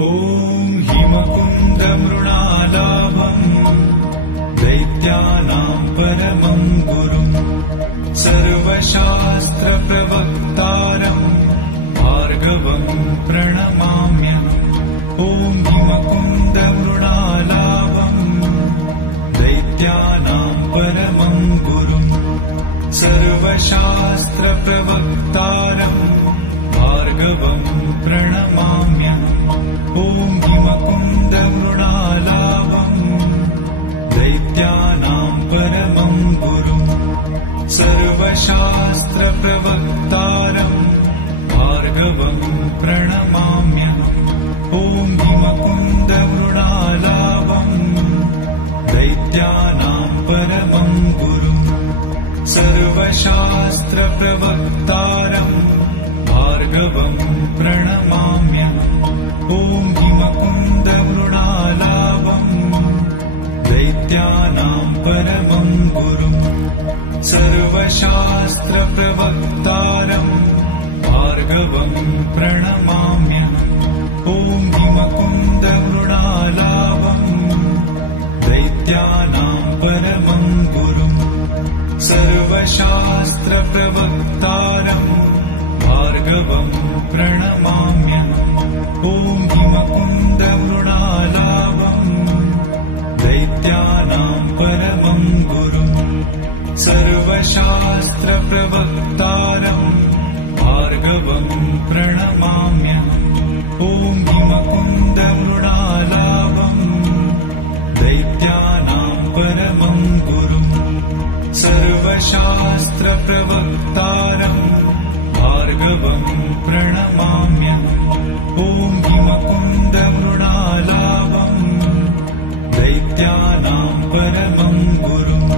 हिमकुन्दमृणालाभम् दैत्यानां परमं गुरुम् सर्वशास्त्रप्रवक्तारम् भार्गवं प्रणमाम्यहम्। ॐ हिमकुन्दमृणालाभम् दैत्यानां परमं गुरुम् सर्वशास्त्रप्रवक्तारम् भार्गवं प्रणमाम्यहम्। ॐ हिमकुन्दमृणालाभम् दैत्यानां परमं गुरुम् सर्वशास्त्रप्रवक्तारम् भार्गवं प्रणमाम्यहम्। ॐ हिमकुन्दमृणालाभम् दैत्यानां परमं गुरुम् सर्वशास्त्रप्रवक्तारम् भार्गवं प्रणमाम्यहम्। ॐ हिमकुन्दमृणालाभम् दैत्यानां परमं गुरुम् सर्वशास्त्रप्रवक्तारम् भार्गवं प्रणमाम्यहम्। ॐ हिमकुन्दमृणालाभम् दैत्यानां परमं गुरुम् सर्वशास्त्रप्रवक्तारम् भार्गवं प्रणमाम्यहम्। ॐ हिमकुन्दमृणालाभम् दैत्यानां परमं गुरुम् सर्वशास्त्रप्रवक्तारम् भार्गवं प्रणमाम्यहम्। ॐ हिमकुन्दमृणालाभम् दैत्यानां परमं गुरुम् सर्वशास्त्रप्रवक्तारम् भार्गवं प्रणमाम्यहम्। ॐ हिमकुन्दमृणालाभम् दैत्यानां परमं गुरुम्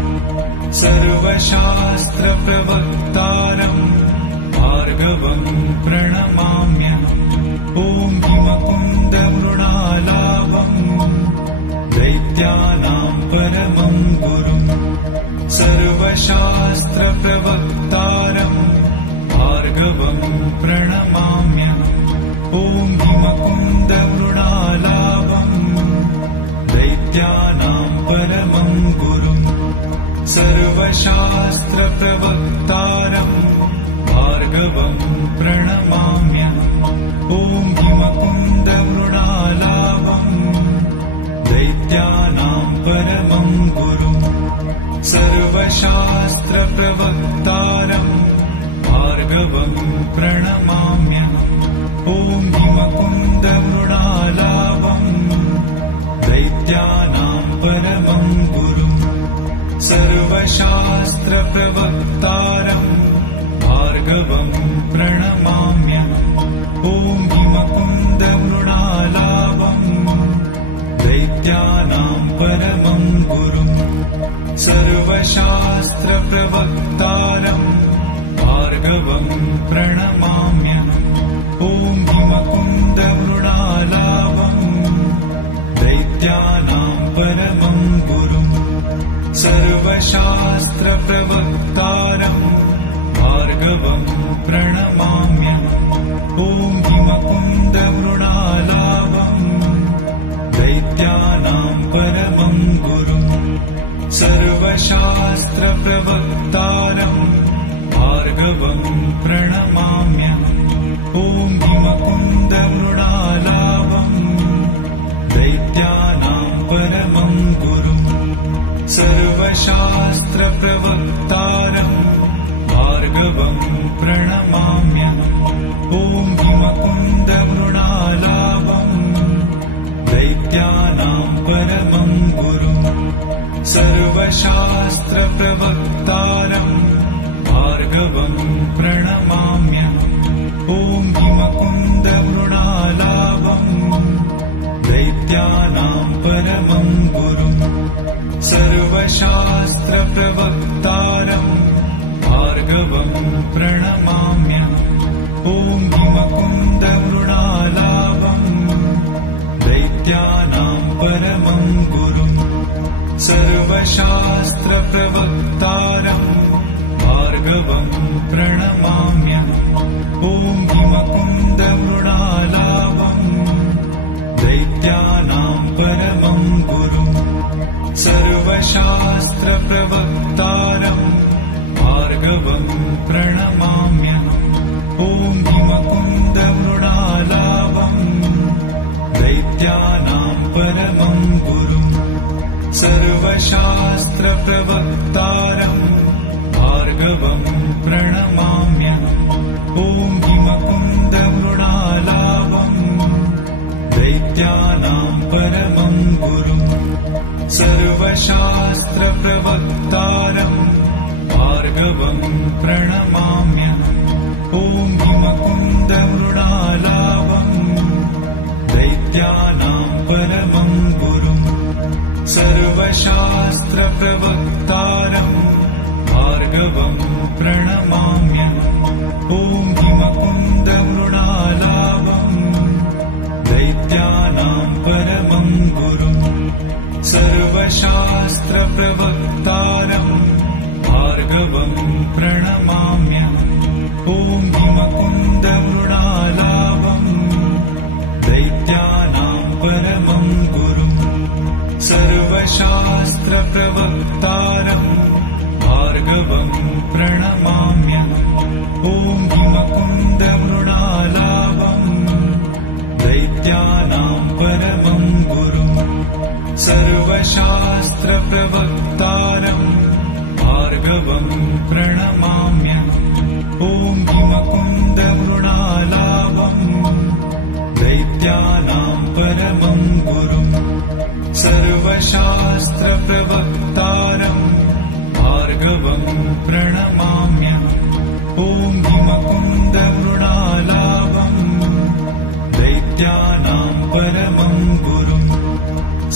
सर्वशास्त्रप्रवक्तारम् भार्गवं प्रणमाम्यहम्। ॐ हिमकुन्दमृणालाभम् दैत्यानां परमं गुरुम् सर्वशास्त्रप्रवक्तारम् भार्गवं प्रणमाम्यहम्। ॐ हिमकुन्दमृणालाभम् दैत्यानां परमं गुरुम् सर्वशास्त्रप्रवक्तारम् भार्गवं प्रणमाम्यहम्। ॐ हिमकुन्दमृणालाभम् दैत्यानां परमं गुरुम् सर्वशास्त्रप्रवक्तारम् भार्गवं प्रणमाम्यहम्। ॐ हिमकुन्दमृणालाभम् दैत्यानां परमं गुरुम् सर्वशास्त्रप्रवक्तारम् भार्गवं प्रणमाम्यहम्। ॐ हिमकुन्दमृणालाभम् दैत्यानां परमं गुरुम् सर्वशास्त्रप्रवक्तारम् भार्गवं प्रणमाम्यहम्। ॐ हिमकुन्दमृणालाभम् दैत्यानां परमं गुरुम् सर्वशास्त्रप्रवक्तारम् भार्गवं प्रणमाम्यहम्। ॐ हिमकुन्दमृणालाभम् दैत्यानां परमं गुरुम् सर्वशास्त्रप्रवक्तारम् भार्गवं प्रणमाम्यहम्। ॐ हिमकुन्दमृणालाभम् दैत्यानां परमं गुरुम् सर्वशास्त्रप्रवक्तारम् भार्गवं प्रणमाम्यहम्। ॐ हिमकुन्दमृणालाभम् दैत्यानां परमं गुरुम् सर्वशास्त्रप्रवक्तारम् भार्गवं प्रणमाम्यहम्। ॐ हिमकुन्दमृणालाभम् दैत्यानां परमं गुरुम् सर्वशास्त्रप्रवक्तारम् भार्गवं प्रणमाम्यहम्। ॐ हिमकुन्दमृणालाभम् दैत्यानां परमं गुरुम् सर्वशास्त्रप्रवक्तारम् भार्गवं प्रणमाम्यहम्। ॐ हिमकुन्दमृणालाभम् दैत्यानां परमं गुरुम् सर्वशास्त्रप्रवक्तारं भार्गवं प्रणमाम्यहम् ॐ हिमकुन्दमृणालावं दैत्यानां परमं गुरुम् सर्वशास्त्रप्रवक्तारं भार्गवं प्रणमाम्यहम् ॐ हिमकुन्दमृणालावं दैत्यानां परमं गुरुम् सर्वशास्त्रप्रवक्तारं भार्गवं प्रणमाम्यहम् ॐ हिमकुन्दमृणालावं दैत्यानां परमं गुरुम् सर्वशास्त्रप्रवक्तारं भार्गवं प्रणमाम्यहम् ॐ हिमकुन्दमृणालावं दैत्यानां परमं गुरुम् सर्वशास्त्रप्रवक्तारं भार्गवं प्रणमाम्यहम् ॐ हिमकुन्दमृणालावं दैत्यानां परमं गुरुम् सर्वशास्त्रप्रवक्तारं भार्गवं प्रणमाम्यहम् ॐ हिमकुन्दमृणालावं दैत्यानां परमं गुरुम् सर्वशास्त्रप्रवक्तारं भार्गवं प्रणमाम्यहम् ॐ हिमकुन्दमृणालावं दैत्यानां परमं गुरुम्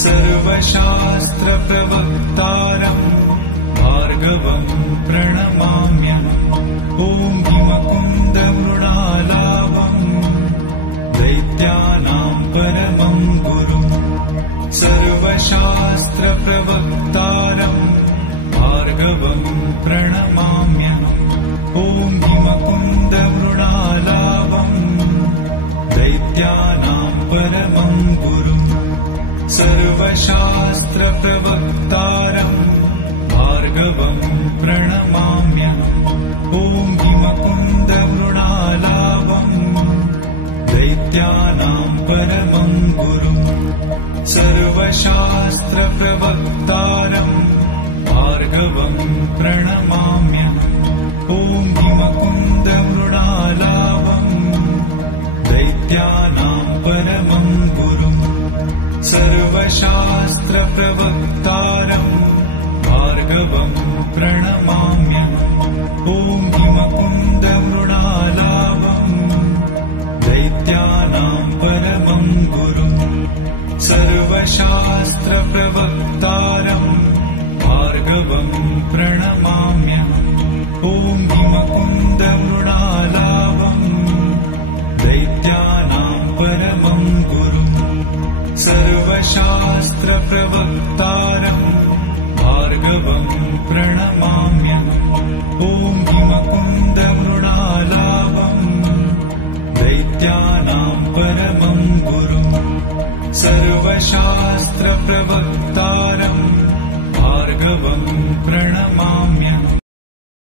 सर्वशास्त्रप्रवक्तारं भार्गवं प्रणमाम्यहम् ॐ हिमकुन्दमृणालावं दैत्यानां परमं गुरुम् सर्वशास्त्रप्रवक्तारं भार्गवं प्रणमाम्यहम् ॐ हिमकुन्दमृणालावं दैत्यानां परमं गुरुम् सर्वशास्त्रप्रवक्तारं भार्गवं प्रणमाम्यहम् ॐ हिमकुन्दमृणालावं दैत्यानां परमं गुरुम् सर्वशास्त्रप्रवक्तारं भार्गवं प्रणमाम्यहम् ॐ हिमकुन्दमृणालावं दैत्यानां परमं गुरुम् सर्वशास्त्रप्रवक्तारं भार्गवं प्रणमाम्यहम् ॐ हिमकुन्दमृणालावं दैत्यानां परमं गुरुम् सर्वशास्त्रप्रवक्तारं भार्गवं प्रणमाम्यहम् ॐ हिमकुन्दमृणालावं दैत्यानां परमं गुरुम् सर्वशास्त्रप्रवक्तारं भार्गवं प्रणमाम्यहम् ॐ हिमकुन्दमृणालावं दैत्यानां परमं गुरुम् सर्वशास्त्रप्रवक्तारं भार्गवं प्रणमाम्यहम्